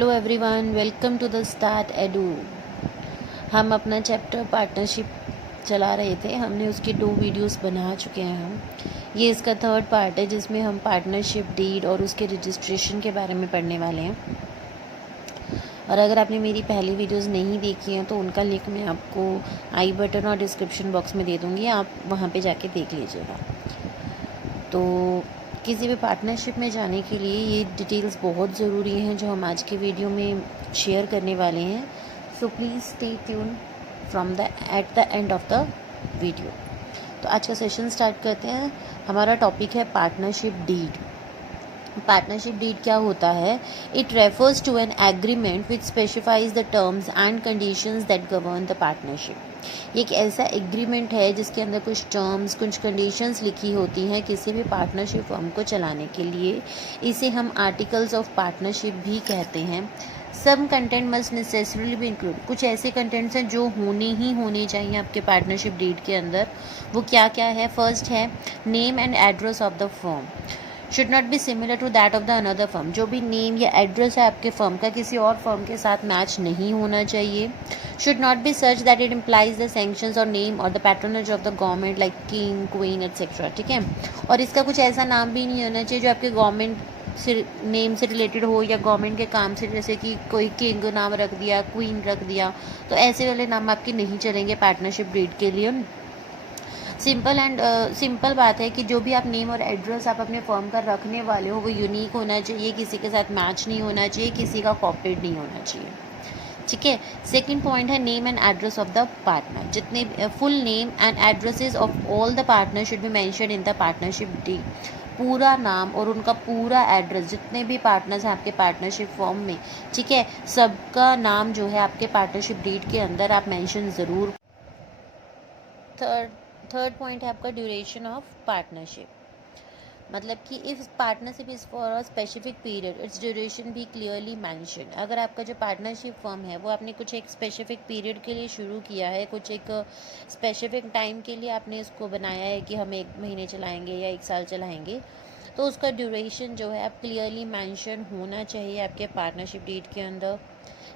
Hello everyone, welcome to the Start Edu. हम अपना chapter partnership चला रहे थे। हमने उसकी 2 वीडियोस बना चुके हैं। ये इसका थर्ड पार्ट है जिसमें हम पार्टनरशिप डीड और उसके रजिस्ट्रेशन के बारे में पढ़ने वाले हैं। और अगर आपने मेरी पहली वीडियोस नहीं देखी हैं तो उनका लिंक मैं आपको आई बटन और डिस्क्रिप्शन बॉक्स में दे दूँगी, आप वहाँ पे जाके देख लीजिएगा। तो किसी भी पार्टनरशिप में जाने के लिए ये डिटेल्स बहुत ज़रूरी हैं जो हम आज के वीडियो में शेयर करने वाले हैं। So please stay tune from the at the end of the video. तो आज का सेशन स्टार्ट करते हैं। हमारा टॉपिक है पार्टनरशिप डीड। पार्टनरशिप डीड क्या होता है? It refers to an agreement which specifies the terms and conditions that govern the partnership. ये एक ऐसा एग्रीमेंट है जिसके अंदर कुछ टर्म्स, कुछ कंडीशंस लिखी होती हैं किसी भी पार्टनरशिप फर्म को चलाने के लिए। इसे हम आर्टिकल्स ऑफ पार्टनरशिप भी कहते हैं। सम कंटेंट मस्ट नेसेसरली भी इंक्लूड। कुछ ऐसे कंटेंट्स हैं जो होने चाहिए आपके पार्टनरशिप डीड के अंदर। वो क्या क्या है? फर्स्ट है name and address of the firm should not be similar to that of the another firm. जो भी नेम या एड्रेस है आपके फर्म का किसी और फर्म के साथ मैच नहीं होना चाहिए। Should not B such that it implies the sanctions और नेम और the patronage of the government like king, queen etcetera. ठीक है। और इसका कुछ ऐसा नाम भी नहीं होना चाहिए जो आपके गवर्नमेंट से नेम से रिलेटेड हो या गवर्नमेंट के काम से, जैसे कि कोई किंग नाम रख दिया, क्वीन रख दिया, तो ऐसे वाले नाम आपके नहीं चलेंगे पार्टनरशिप डीड के लिए। सिंपल बात है कि जो भी आप नेम और एड्रेस आप अपने फर्म का रखने वाले हो वो यूनिक होना चाहिए, किसी के साथ मैच नहीं होना चाहिए, किसी का कॉपीड नहीं होना चाहिए। ठीक है। सेकंड पॉइंट है name and address of the partner. जितने full name and addresses of all the partner should be mentioned in the partnership deed. पूरा नाम और उनका पूरा एड्रेस, जितने भी पार्टनर्स हैं आपके पार्टनरशिप फर्म में, ठीक है, सबका नाम जो है आपके पार्टनरशिप डीड के अंदर आप मेंशन ज़रूर। थर्ड पॉइंट है आपका ड्यूरेशन ऑफ पार्टनरशिप। मतलब कि if partnership is for a specific period it's duration भी क्लियरली मैंशन। अगर आपका जो पार्टनरशिप फर्म है वो आपने कुछ एक स्पेसिफिक पीरियड के लिए शुरू किया है, कुछ एक स्पेसिफिक टाइम के लिए आपने इसको बनाया है कि हम 1 महीने चलाएंगे या 1 साल चलाएंगे, तो उसका ड्यूरेशन जो है आप क्लियरली मैंशन होना चाहिए आपके पार्टनरशिप डीड के अंदर।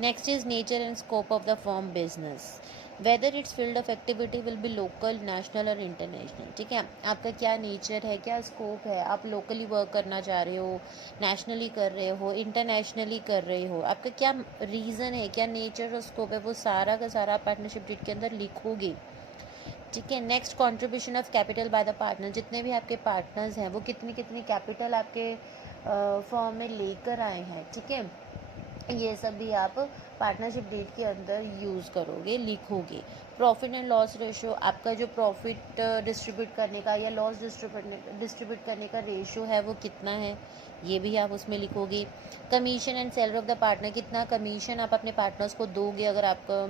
Next is nature and scope of the firm business, whether it's field of activity will be local, national और इंटरनेशनल। ठीक है। आपका क्या नेचर है, क्या स्कोप है, आप लोकली वर्क करना चाह रहे हो, नेशनली कर रहे हो, इंटरनेशनली कर रहे हो, आपका क्या रीज़न है, क्या नेचर और स्कोप है, वो सारा का सारा पार्टनरशिप डीड के अंदर लिखोगे। ठीक है। Next contribution of capital by the partner. जितने भी आपके पार्टनर्स हैं वो कितनी कितनी कैपिटल आपके फर्म में लेकर आए हैं। ठीक है। ये सब भी आप पार्टनरशिप डीड के अंदर यूज़ करोगे, लिखोगे। प्रॉफिट एंड लॉस रेशो, आपका जो प्रॉफिट डिस्ट्रीब्यूट करने का या लॉस डिस्ट्रीब्यूट करने का रेशो है वो कितना है, ये भी आप उसमें लिखोगे। Commission and salary of the partner, कितना कमीशन आप अपने पार्टनर्स को दोगे अगर आपका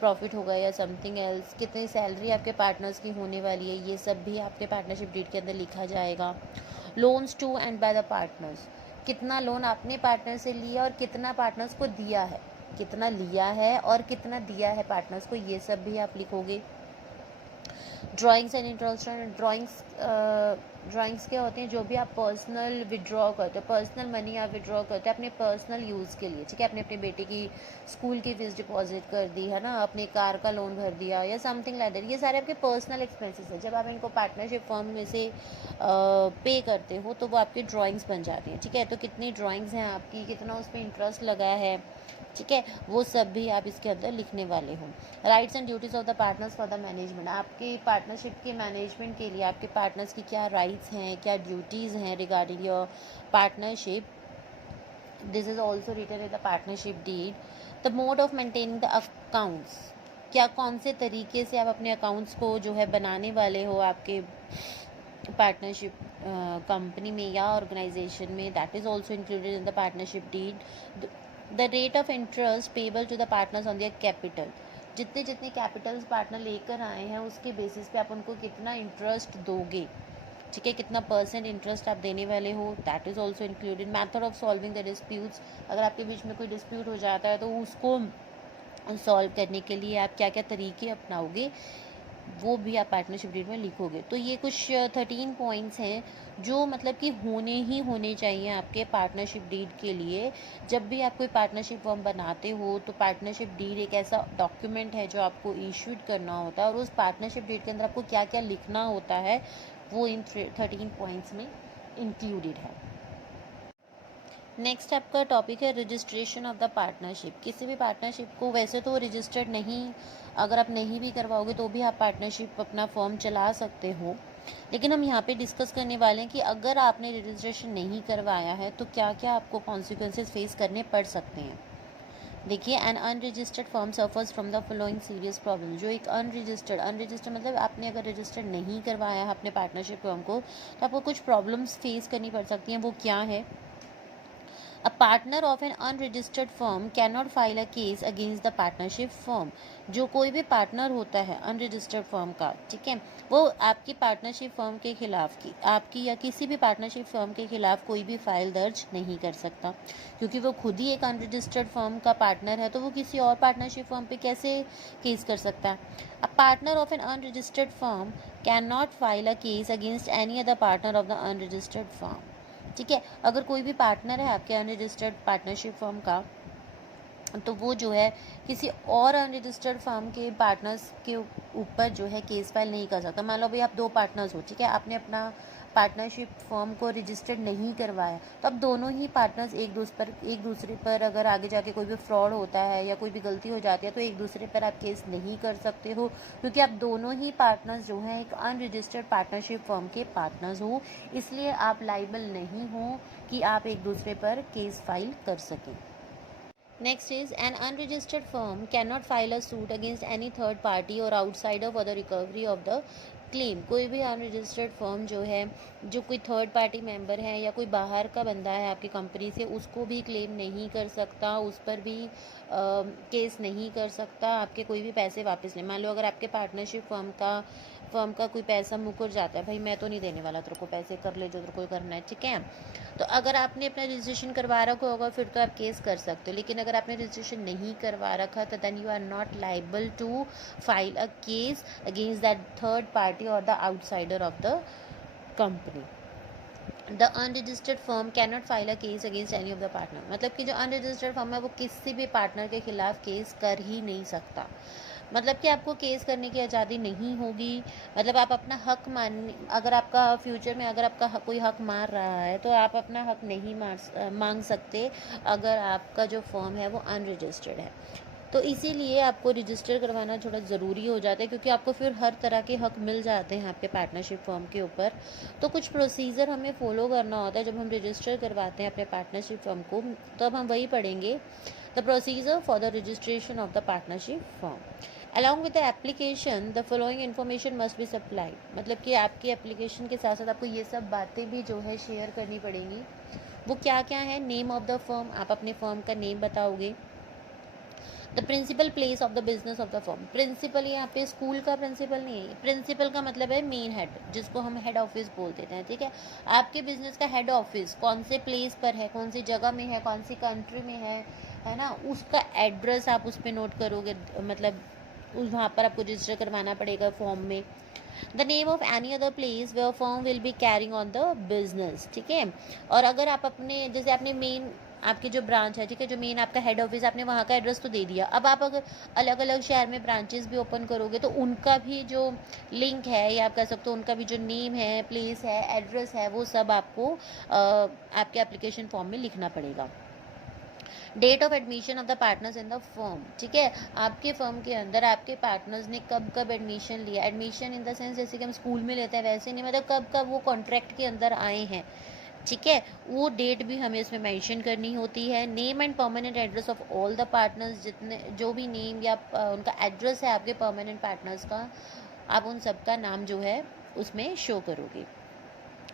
प्रॉफिट होगा या समथिंग एल्स, कितनी सैलरी आपके पार्टनर्स की होने वाली है, ये सब भी आपके पार्टनरशिप डीड के अंदर लिखा जाएगा। Loans to and by the partners, कितना लोन आपने पार्टनर से लिया और कितना पार्टनर्स को दिया है, कितना लिया है और कितना दिया है पार्टनर्स को, ये सब भी आप लिखोगे। Drawings and interest. ड्राइंग्स क्या होते हैं? जो भी आप पर्सनल विड्रॉ करते हो, पर्सनल मनी आप विड्रॉ करते हो अपने पर्सनल यूज़ के लिए। ठीक है। अपने बेटे की स्कूल की फीस डिपॉजिट कर दी है ना, अपने कार का लोन भर दिया या समथिंग लाइक दैट, ये सारे आपके पर्सनल एक्सपेंसेस है। जब आप इनको पार्टनरशिप फर्म में से पे करते हो तो वो आपकी ड्राइंग्स बन जाती हैं। ठीक है। तो कितनी ड्राइंग्स हैं आपकी, कितना उस पर इंटरेस्ट लगा है, ठीक है, वो सब भी आप इसके अंदर लिखने वाले हो। Rights and duties of the partners for the management, आपके पार्टनरशिप के मैनेजमेंट के लिए आपके पार्टनर्स की क्या राइट्स हैं, क्या ड्यूटीज़ हैं regarding your partnership, this is also written in the partnership deed. The mode of maintaining the accounts, क्या कौन से तरीके से आप अपने अकाउंट्स को जो है बनाने वाले हो आपके पार्टनरशिप कंपनी में या ऑर्गेनाइजेशन में, that is also included in the partnership deed. The rate of interest payable to the partners on their capital, जितने जितने कैपिटल्स पार्टनर लेकर आए हैं उसके बेसिस पे आप उनको कितना इंटरेस्ट दोगे। ठीक है। कितना परसेंट इंटरेस्ट आप देने वाले हो, that is also included. Method of solving the disputes, अगर आपके बीच में कोई डिस्प्यूट हो जाता है तो उसको सॉल्व करने के लिए आप क्या क्या तरीके अपनाओगे, वो भी आप पार्टनरशिप डीड में लिखोगे। तो ये कुछ 13 पॉइंट्स हैं जो मतलब कि होने चाहिए आपके पार्टनरशिप डीड के लिए। जब भी आप कोई पार्टनरशिप फॉर्म बनाते हो तो पार्टनरशिप डीड एक ऐसा डॉक्यूमेंट है जो आपको इशूड करना होता है, और उस पार्टनरशिप डीड के अंदर आपको क्या क्या लिखना होता है वो इन 13 पॉइंट्स में इंक्लूडेड है। नेक्स्ट आपका टॉपिक है रजिस्ट्रेशन ऑफ द पार्टनरशिप। किसी भी पार्टनरशिप को वैसे तो रजिस्टर्ड नहीं, अगर आप नहीं भी करवाओगे तो भी आप पार्टनरशिप अपना फॉर्म चला सकते हो, लेकिन हम यहाँ पे डिस्कस करने वाले हैं कि अगर आपने रजिस्ट्रेशन नहीं करवाया है तो क्या क्या आपको कॉन्सिक्वेंसेस फेस करने पड़ सकते हैं। देखिए, N unregistered firm suffers from the following serious problem. जो एक अनरजिस्टर्ड मतलब आपने अगर रजिस्टर्ड नहीं करवाया है अपने पार्टनरशिप फर्म को तो आपको कुछ प्रॉब्लम्स फेस करनी पड़ सकती हैं। वो क्या है? A partner of an unregistered firm cannot file a case against the partnership firm। जो कोई भी पार्टनर होता है अनरजिस्टर्ड फर्म का, ठीक है, वो आपकी पार्टनरशिप फर्म के खिलाफ की आपकी या किसी भी पार्टनरशिप फर्म के खिलाफ कोई भी फाइल दर्ज नहीं कर सकता, क्योंकि वो खुद ही एक अनरजिस्टर्ड फर्म का पार्टनर है। तो वो किसी और पार्टनरशिप फर्म पे कैसे केस कर सकता है? A partner of N unregistered firm can not file a case against any other partner of the unregistered firm. ठीक है, अगर कोई भी पार्टनर है आपके अनरजिस्टर्ड पार्टनरशिप फर्म का, तो वो जो है किसी और अनरजिस्टर्ड फर्म के पार्टनर्स के ऊपर जो है केस फाइल नहीं कर सकता। मान लो भाई आप दो पार्टनर्स हो, ठीक है, आपने अपना पार्टनरशिप फर्म को रजिस्टर्ड नहीं करवाया, तो अब दोनों ही पार्टनर्स एक दूसरे पर अगर आगे जाके कोई भी फ्रॉड होता है या कोई भी गलती हो जाती है तो एक दूसरे पर आप केस नहीं कर सकते हो, क्योंकि आप दोनों ही पार्टनर्स जो हैं एक अनरजिस्टर्ड पार्टनरशिप फर्म के पार्टनर्स हो, इसलिए आप लाइबल नहीं हो कि आप एक दूसरे पर केस फाइल कर सकें। Next is an unregistered firm cannot file a suit against any third party or outsider for the recovery of the claim. कोई भी अनरजिस्टर्ड फर्म जो है, जो कोई थर्ड पार्टी मेंबर है या कोई बाहर का बंदा है आपकी कंपनी से, उसको भी क्लेम नहीं कर सकता, उस पर भी केस नहीं कर सकता आपके कोई भी पैसे वापस नहीं। मान लो अगर आपके पार्टनरशिप फर्म का कोई पैसा मुकर जाता है, भाई मैं तो नहीं देने वाला तेरे को पैसे, कर ले जो तेरे को करना है, ठीक है। तो अगर आपने अपना रजिस्ट्रेशन करवा रखा होगा फिर तो आप केस कर सकते हो, लेकिन अगर आपने रजिस्ट्रेशन नहीं करवा रखा तो then you are not liable to file a case against that third party और the outsider of the company. The unregistered firm cannot file a case against any of the partner. मतलब कि जो unregistered firm है वो किसी भी partner के खिलाफ केस कर ही नहीं सकता। मतलब कि आपको केस करने की आज़ादी नहीं होगी। मतलब आप अपना हक अगर आपका फ्यूचर में अगर आपका कोई हक मार रहा है तो आप अपना हक नहीं मांग सकते अगर आपका जो फर्म है वो अनरजिस्टर्ड है। तो इसीलिए आपको रजिस्टर करवाना थोड़ा ज़रूरी हो जाता है, क्योंकि आपको फिर हर तरह के हक मिल जाते हैं आपके पार्टनरशिप फर्म के ऊपर। तो कुछ प्रोसीजर हमें फॉलो करना होता है जब हम रजिस्टर करवाते हैं अपने पार्टनरशिप फर्म को, तो अब हम वही पढ़ेंगे। The procedure for the registration of the partnership firm. Along with the application the following information must be supplied. मतलब कि आपकी एप्लीकेशन के साथ साथ आपको ये सब बातें भी जो है शेयर करनी पड़ेंगी। वो क्या क्या है? नेम ऑफ द फर्म, आप अपने फर्म का नेम बताओगे। The principal place of the business of the firm. Principal यहाँ पे स्कूल का प्रिंसिपल नहीं है, प्रिंसिपल का मतलब है मेन हेड, जिसको हम हेड ऑफिस बोल देते हैं, ठीक है। आपके बिजनेस का हेड ऑफिस कौन से प्लेस पर है, कौन सी जगह में है, कौन सी कंट्री में है ना, उसका एड्रेस आप उस पर नोट करोगे। मतलब वहाँ पर आपको रजिस्टर करवाना पड़ेगा फॉर्म में। The name of any other place where firm will be carrying on the business, ठीक है। और अगर आप अपने जैसे आपने मेन आपकी जो ब्रांच है, ठीक है, जो मेन आपका हेड ऑफिस, आपने वहाँ का एड्रेस तो दे दिया। अब आप अगर अलग अलग शहर में ब्रांचेस भी ओपन करोगे तो उनका भी जो लिंक है या आप कह सकते हो उनका भी जो नेम है, प्लेस है, एड्रेस है, वो सब आपको आपके एप्लीकेशन फॉर्म में लिखना पड़ेगा। Date of admission of the partners in the firm, ठीक है, आपके फर्म के अंदर आपके पार्टनर्स ने कब कब एडमिशन लिया। एडमिशन इन द सेंस जैसे कि हम स्कूल में लेते हैं वैसे नहीं, मतलब कब कब वो कॉन्ट्रैक्ट के अंदर आए हैं, ठीक है, वो डेट भी हमें इसमें मेंशन करनी होती है। Name and permanent address of all the partners, जितने जो भी नेम या उनका एड्रेस है आपके परमानेंट पार्टनर्स का, आप उन सब का नाम जो है उसमें शो करोगे।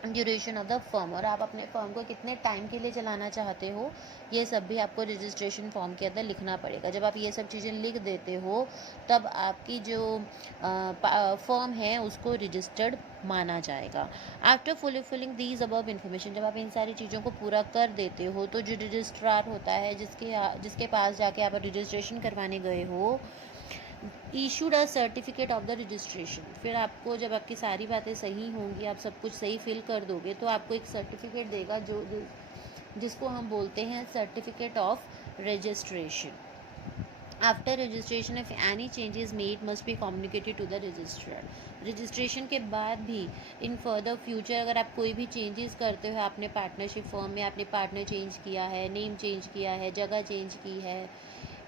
ड्यूरेशन ऑफ द फर्म, और आप अपने फर्म को कितने टाइम के लिए चलाना चाहते हो, ये सब भी आपको रजिस्ट्रेशन फॉर्म के अंदर लिखना पड़ेगा। जब आप ये सब चीज़ें लिख देते हो तब आपकी जो फर्म है उसको रजिस्टर्ड माना जाएगा। आफ्टर फुलिंग दीज अबव इन्फॉर्मेशन, जब आप इन सारी चीज़ों को पूरा कर देते हो तो जो रजिस्ट्रार होता है जिसके पास जाके आप रजिस्ट्रेशन करवाने गए हो, issued a certificate of the registration. फिर आपको जब आपकी सारी बातें सही होंगी, आप सब कुछ सही फिल कर दोगे, तो आपको एक सर्टिफिकेट देगा जिसको हम बोलते हैं certificate of registration. After registration if any changes made must be communicated to the registrar. Registration के बाद भी इन फर्दर फ्यूचर अगर आप कोई भी चेंजेस करते हो, आपने पार्टनरशिप फॉर्म में आपने पार्टनर चेंज किया है, नेम चेंज किया है, जगह चेंज की है,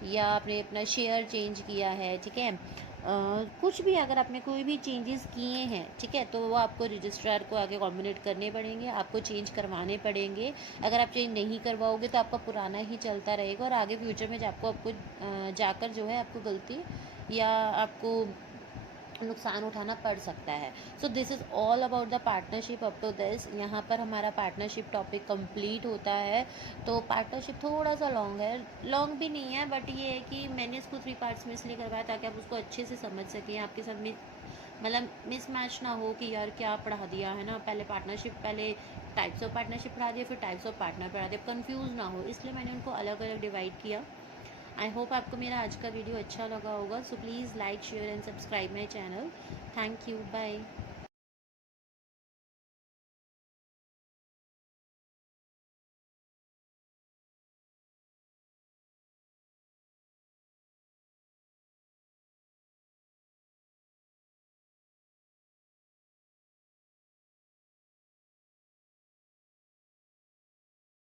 या आपने अपना शेयर चेंज किया है, ठीक है, कुछ भी अगर आपने कोई भी चेंजेस किए हैं, ठीक है, तो वो आपको रजिस्ट्रार को आगे कम्युनिकेट करने पड़ेंगे, आपको चेंज करवाने पड़ेंगे। अगर आप चेंज नहीं करवाओगे तो आपका पुराना ही चलता रहेगा और आगे फ्यूचर में आपको जाकर जो है आपको गलती या आपको नुकसान उठाना पड़ सकता है। So this is all about the partnership up to this. यहाँ पर हमारा पार्टनरशिप टॉपिक कंप्लीट होता है। तो पार्टनरशिप थोड़ा सा लॉन्ग है, लॉन्ग भी नहीं है, बट ये है कि मैंने इसको 3 पार्ट्स में इसलिए करवाया ताकि आप उसको अच्छे से समझ सकें, आपके साथ में मतलब मिसमैच ना हो कि यार क्या पढ़ा दिया है ना, पहले पार्टनरशिप, पहले टाइप्स ऑफ पार्टनरशिप पढ़ा दिया, फिर टाइप्स ऑफ पार्टनर पढ़ा दिया, कंफ्यूज ना हो, इसलिए मैंने उनको अलग अलग डिवाइड किया। आई होप आपको मेरा आज का वीडियो अच्छा लगा होगा। So please like share and subscribe my channel. Thank you, bye.